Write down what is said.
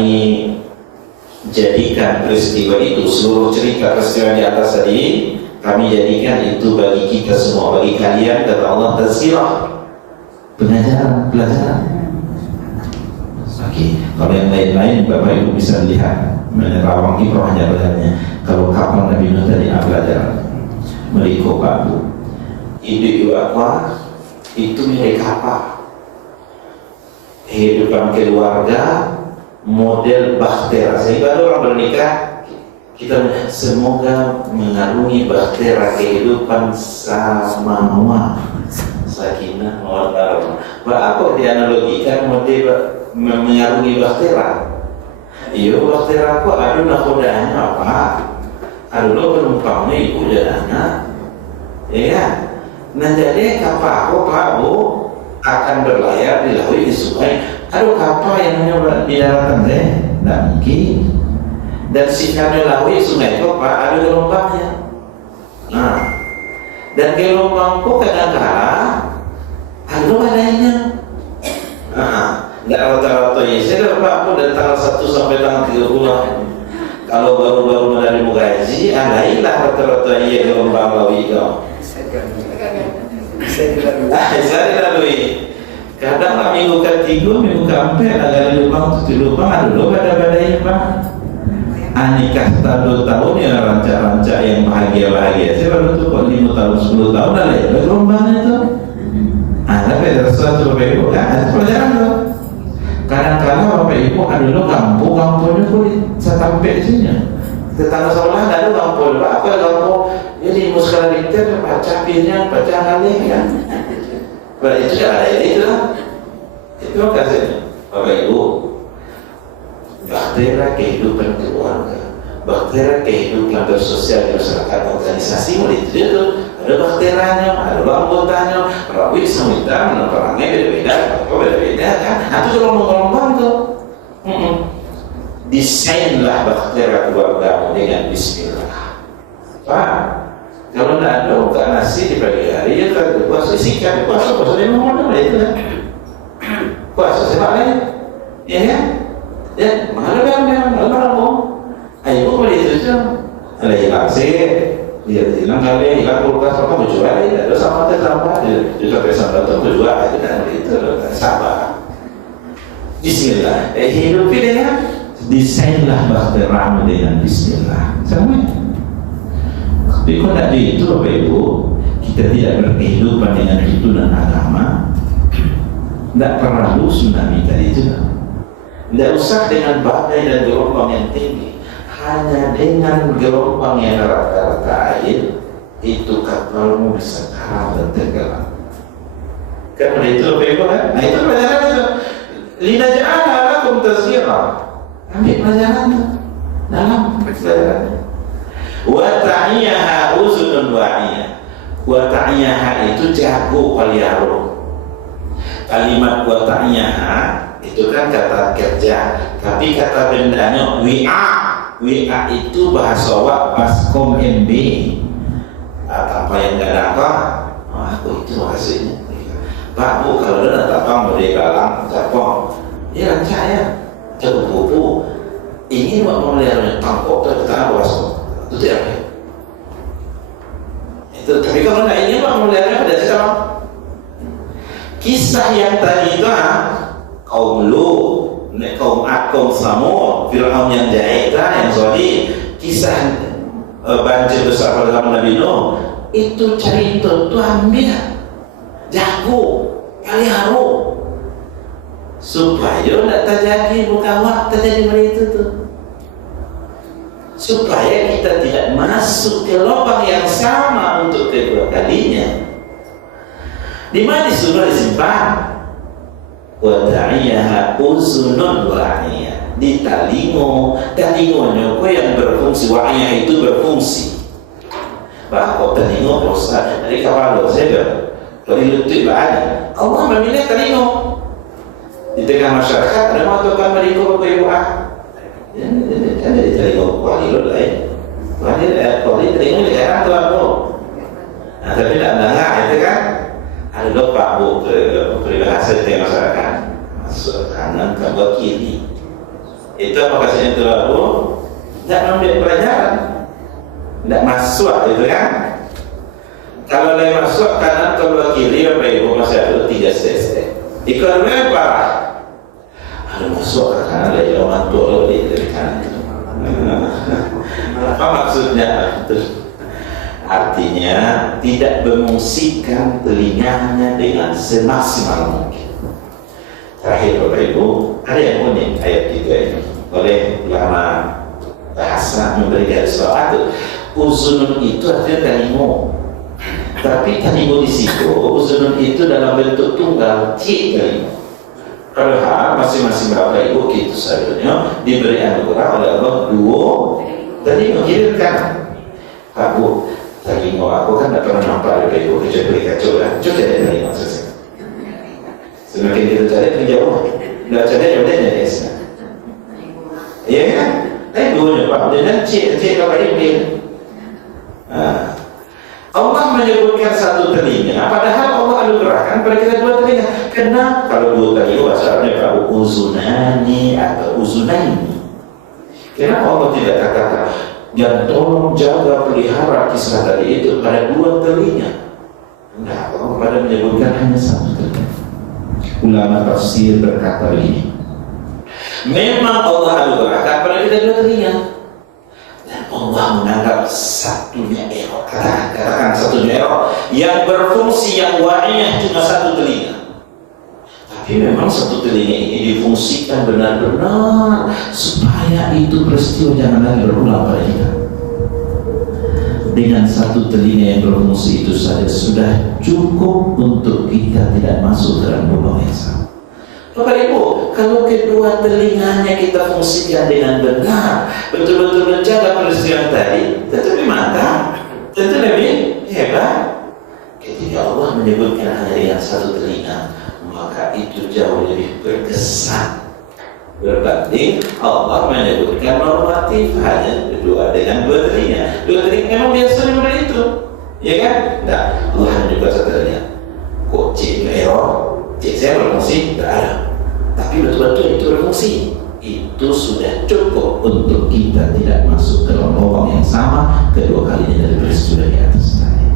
kami jadikan peristiwa itu, seluruh cerita peristiwa di atas tadi, kami jadikan itu bagi kita semua, bagi kalian, kata Allah, tazkirah, pelajaran. Oke, kalau yang lain-lain Bapak Ibu bisa lihat menerawang ibrah hanya belajarnya. Kalau kapal Nabi Nuh tadi pelajaran meliko babu ibu apa itu milik apa, kehidupan keluarga model bahtera, sehingga orang bernikah kita semoga mengarungi bahtera kehidupan samawa sakinah mawaddah. Apa dianalogikan model mengarungi bahtera? Iyo bahtera ku aduh nakodanya apa? Aduh penumpangnya ibu dan anak, ya. Nah jadi kapal aku akan berlayar di laut di sungai. Aduh kapal yang nyoba di daratan deh, tidak mungkin. Dan si kami laut sungai itu apa? Ada gelombangnya. Nah, dan gelombangku kadang-kadang ada adanya. Nah, nggak rata-rata ya. Saya dapat aku dari tanggal 1 sampai tanggal 30. Kalau baru-baru menerima gaji, alailah rata-rata iya gelombang laut itu. Saya dilalui. Kadang lah minggu ketiga, minggu keempat ada lubang, tutup lubang, ada dulu badai-badai bang. Nikah 2 tahun ya rancak-rancak yang bahagia-bahagia. Saya baru tuh kok 5 tahun, 10 tahun ada ya gelombang itu. Tapi ada sesuatu Bapak Ibu, ada pelajaran tuh. Kadang-kadang Bapak Ibu ada dulu kampung-kampungnya pun sampai di sini. Tetangga sebelah ada kampung, apa kampung? Jadi muskala dikter, baca pirnya, baca kali kan. Itu ada itu lah. Itu kasih Bapak Ibu. Bahtera kehidupan keluarga, bahtera kehidupan bersosial di masyarakat organisasi mulai itu ada bahteranya, ada anggotanya. Kalau bisa minta orangnya beda-beda kan. Itu gelombang-gelombang tuh. Desainlah bahtera keluarga dengan Bismillah. Pak, kalau tidak ada buka nasi di pagi hari ya kan puasa sikat, puasa dia ngomong itu kan. Puasa sebalik, ya kan? Ya, mana kan ayo beli itu saja. Ada hilang sih, dia hilang kali, hilang kulkas apa berjual ini, ada sama tersampah, juga pesan datang berjual itu dan itu sabar. Bismillah, hidup dengan desainlah bahtera dengan Bismillah. Sama. Tapi kalau tidak itu Bapak Ibu, kita tidak berkehidupan dengan tuntunan agama, tidak perlu tsunami tadi itu. Tidak usah dengan badai dan gelombang yang tinggi, hanya dengan gelombang yang rata-rata air itu kapalmu bisa karam dan tenggelam. Karena itu Bapak Ibu kan? Nah itu pelajaran itu. Linaj'ala lakum tazkirah. Ambil pelajarannya dalam pelajarannya. Wa ta'iyaha uzunun wa'iyah. Wa ta'iyaha itu jago paliaro. Kalimat wa ta'iyaha itu kan kata kerja, tapi kata bendanya WA itu bahasa wak baskom MB apa yang gak ada apa. Aku itu hasilnya Pak Bu, kalau ada tapang berdiri galang tapang ya rancak ya cukup buku ingin mau melihara tangkop kita basko itu tidak itu. Tapi kalau nggak ingin mau melihara ada cerita kisah yang tadi itu kaum Lut, kaum Ad, kaum Samud, Fir'aun yang jahitan, yang Sodi, kisah banjir besar pada zaman Nabi Nuh, itu cerita itu ambil jago, kali haru supaya tidak terjadi mukawat terjadi begitu tuh, supaya kita tidak masuk ke lubang yang sama untuk kedua kalinya. Di mana disuruh disimpan? Wada'iyah uzunun wa'iyah, di talingonya yang berfungsi, wa'iyah itu berfungsi. Bahwa talingo bosan dari kapal saya kalau dilutui bahaya. Allah memilih talingo di tengah masyarakat ada mengatakan mereka Bapak Ibu ada di talingo wali lah ya, wali talingo di daerah tuan lo. Nah tapi tidak dengar itu kan. Ada Pak Bu peribahasa di masyarakat masuk kanan ke bawah kiri Itu apa kasihnya itu lalu? Tidak mengambil pelajaran, tidak masuk itu kan? Kalau lagi masuk kanan kalau kiri apa ibu masih ada 3 step. Ikutnya parah. Ada masuk ke kanan lagi orang tua lebih dari kanan. Apa maksudnya? Artinya tidak memungsikan telinganya dengan semaksimal mungkin. Terakhir Bapak Ibu, ada yang unik ayat 3 ini oleh ulama bahasa memberi garis bawah. Uzunun itu artinya telingo. Tapi telingo di situ, uzunun itu dalam bentuk tunggal, telingo. Padahal masing-masing Bapak Ibu itu sebenarnya diberi anugerah oleh Allah 2 telingo kiri kanan. Aku telingo aku kan tidak pernah nampak Bapak Ibu kecuali kacau lah. Coba deh telingo selesai. Semakin kita cari ke jauh, nggak cari jauhnya guys. Iya kan? Dua Pak, dan cek Bapak Ibu. Allah menyebutkan satu telinga, padahal Allah anugerahkan pada kita 2 telinga. Kenapa? Kalau 2 telinga asalnya kalau uzunani atau uzunaini. Kenapa Allah tidak katakan dan tolong jaga pelihara kisah tadi itu pada 2 telinga? Enggak, Allah pada menyebutkan hanya 1 telinga. Ulama tafsir berkata begini, memang Allah anugerahkan pada kita 2 telinga. Dan Allah menganggap satunya error, katakan satunya error, yang berfungsi yang wa'iyah cuma 1 telinga. Tapi memang 1 telinga ini difungsikan benar-benar supaya itu peristiwa jangan lagi berulang pada kita. Dengan 1 telinga yang berfungsi itu saja sudah cukup untuk kita tidak masuk dalam lubang yang sama. Bapak Ibu, kalau kedua telinganya kita fungsikan dengan benar, betul-betul menjaga peristiwa tadi, tentu lebih mantap, tentu lebih hebat. Ketika Allah menyebutkan hanya dengan 1 telinga, maka itu jauh lebih berkesan. Berbanding Allah menyebutkan normatif hanya berdua dengan 2 telinga. 2 telinga memang biasanya seperti itu, ya kan? Nah, Allah menyebutkan 1 telinga. Kok cek error? Cek saya berfungsi? Tidak ada. Tapi betul-betul itu berfungsi. Itu sudah cukup untuk kita tidak masuk ke lubang yang sama kedua kalinya dari peristiwa di atas tadi.